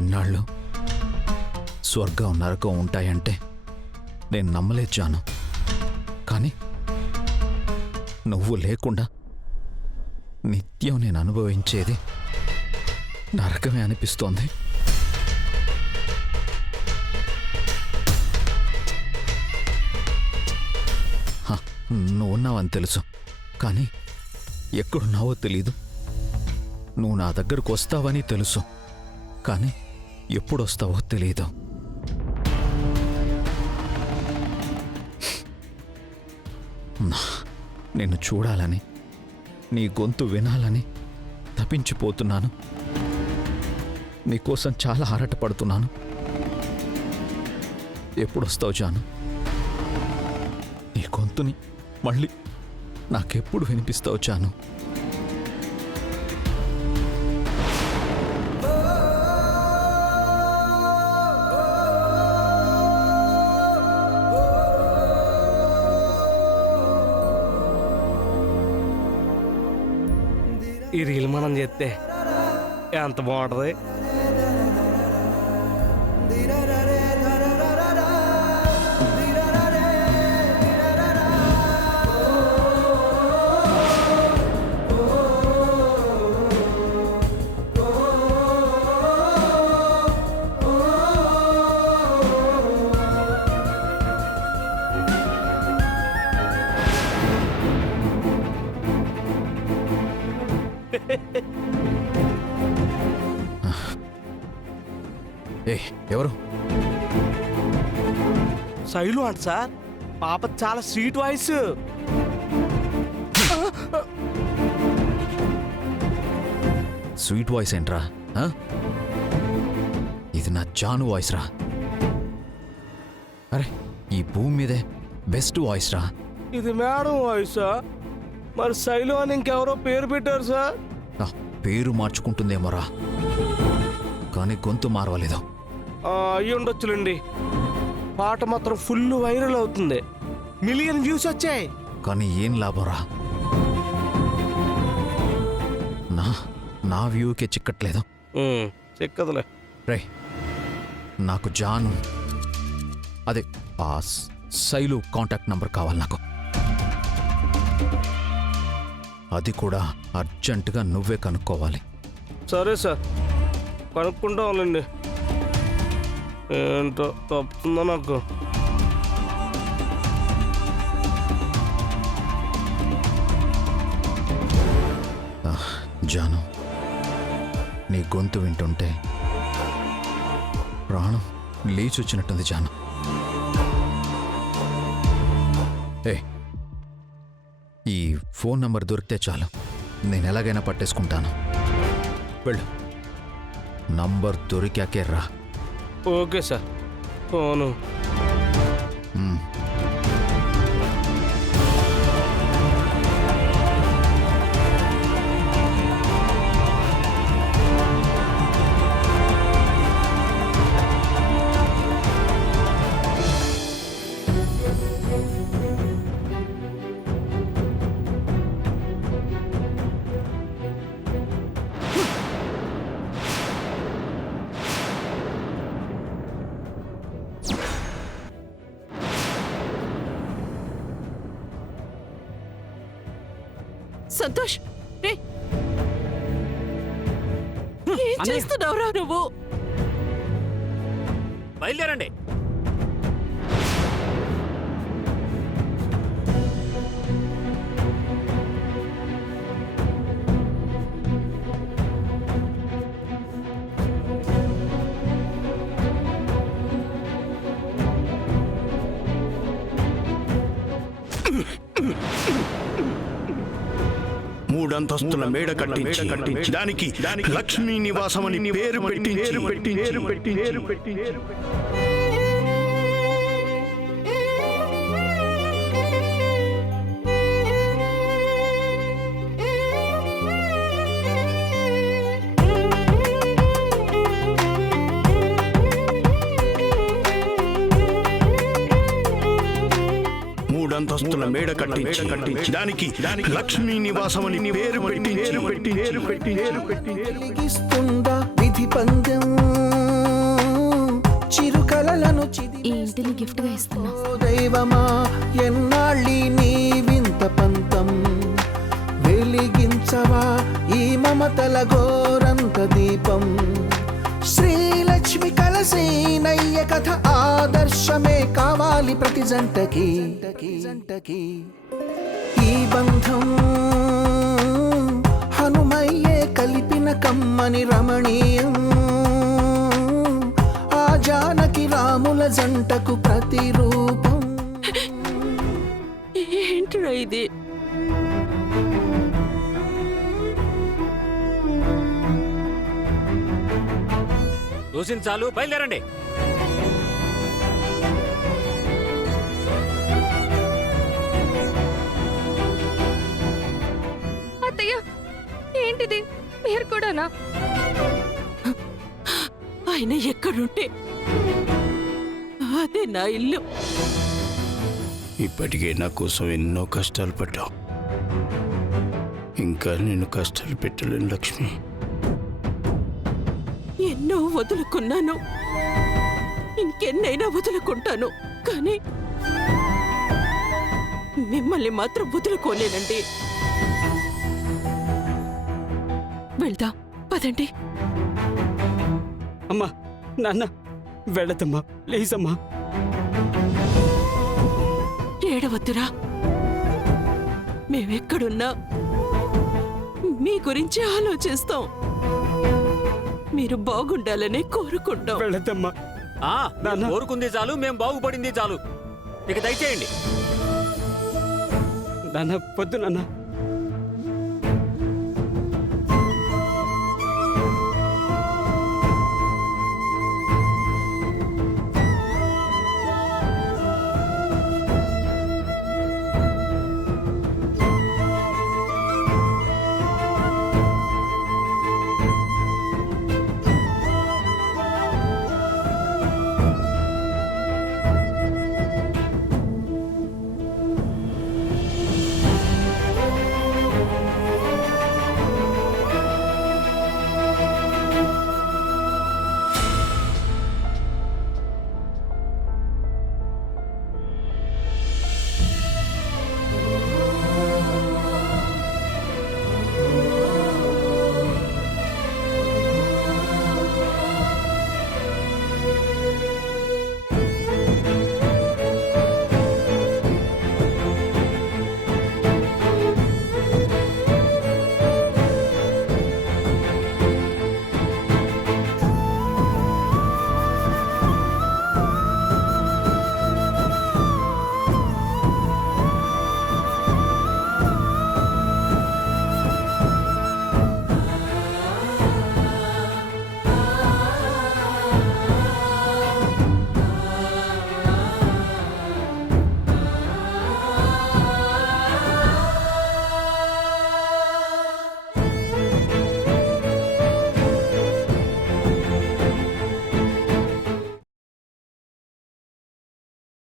ఇన్నాళ్ళు స్వర్గం నరకం ఉంటాయంటే నేను నమ్మలేదు జాను. కానీ నువ్వు లేకుండా నిత్యం నేను అనుభవించేది నరకమే అనిపిస్తోంది. నువ్వున్నావని తెలుసు, కానీ ఎక్కడున్నావో తెలీదు. నువ్వు నా దగ్గరకు వస్తావని తెలుసు, కానీ ఎప్పుడొస్తావో తెలీదు. నిన్ను చూడాలని, నీ గొంతు వినాలని తపించిపోతున్నాను. నీకోసం చాలా ఆరాటపడుతున్నాను. ఎప్పుడొస్తావు జాను? నీ గొంతుని మళ్ళీ నాకెప్పుడు వినిపిస్తావు జాను? ఈ రీల్ మనం చేస్తే ఎంత బాగుంటుంది. ఎవరు? శైలు అంట సార్. పాప చాలా స్వీట్ వాయిస్. స్వీట్ వాయిస్ ఏంట్రా? ఇది నా జాను వాయిస్ రా. అరే, ఈ భూమి మీదే బెస్ట్ వాయిస్ రా. ఇది మేడం వాయిసా? మరి శైలు అని ఇంకెవరో పేరు పెట్టారు సార్. పేరు మార్చుకుంటుందేమోరా, కానీ గొంతు మారవలేదు. అయ్యి ఉండొచ్చులేండి. పాట మాత్రం ఫుల్ వైరల్ అవుతుంది. మిలియన్ వ్యూస్ వచ్చాయి. కానీ ఏం లాభంరా? నా వ్యూకే చిక్కట్లేదు. చిక్కదులే. రే, నాకు జాను, అదే ఆ శైలు కాంటాక్ట్ నంబర్ కావాలి నాకు. అది కూడా అర్జెంటుగా నువ్వే కనుక్కోవాలి. సరే సార్, కనుక్కుంటాంలేండి. ఏంటో తప్పుతుందో నాకు. జాను, నీ గొంతు వింటుంటే ప్రాణం లేచొచ్చినట్టుంది జాను. ఈ ఫోన్ నంబర్ దొరికితే చాలు, నేను ఎలాగైనా పట్టేసుకుంటాను. వెళ్ళు, నంబర్ దొరికాకే రా. Okay sir. ఫోను సంతోష్, ఏం చేస్తున్నావురా నువ్వు? బయలుదేరండి. మూడంతస్తుల మేడ కట్టించి దానికి లక్ష్మీ నివాసం అని పేరు పెట్టి మూడంతస్తుల మేడ కట్టించి దానికి లక్ష్మీ నివాసం అని పేరు పెట్టి విధి పందెం చిరుకలలను ఈ ఇంటిని గిఫ్ట్ గా ఇస్తున్నా. దైవమా ఎన్నాళ్ళి నీ వింత పంతం వెలిగించవా ఈ మమతల గోరంత దీపం. శ్రీలక్ష్మి కలసేనయ్య కథ ఆదర్శమే కావాలి ప్రతి జంటకి. ఈ బంధం హనుమయ్యే కలిపిన కమ్మని రమణీయం. ఆ జానకి రాముల జంటకు ప్రతిరూపం. ఏంట్రా ఇది? చూసింది చాలు, బయలుదేరండి. అత్తయ్య ఏంటిది, మీరు కూడానా? ఆయన ఎక్కడుంటే అదే నా ఇల్లు. ఇప్పటికే నా కోసం ఎన్నో కష్టాలు పడ్డావు. ఇంకా నేను కష్టాలు పెట్టలేను లక్ష్మి. ఎన్నో వదులుకున్నాను, ఇంకెన్నైనా వదులుకుంటాను, కానీ మిమ్మల్ని మాత్రం వదులుకోలేనండి. వెళ్దాం పదండి. అమ్మా నాన్న వెళ్ళదమ్మా, ప్లీజ్ అమ్మా. ఏడవద్దురా, మేమెక్కడున్నా మీ గురించి ఆలోచిస్తాం. మీరు బాగుండాలనే కోరుకుంటాం. వెళ్ళదమ్మా. మీరు కోరుకుంది చాలు, మేం బాగుపడింది చాలు. ఇక దయచేయండి. నాన్న వద్దు నాన్న.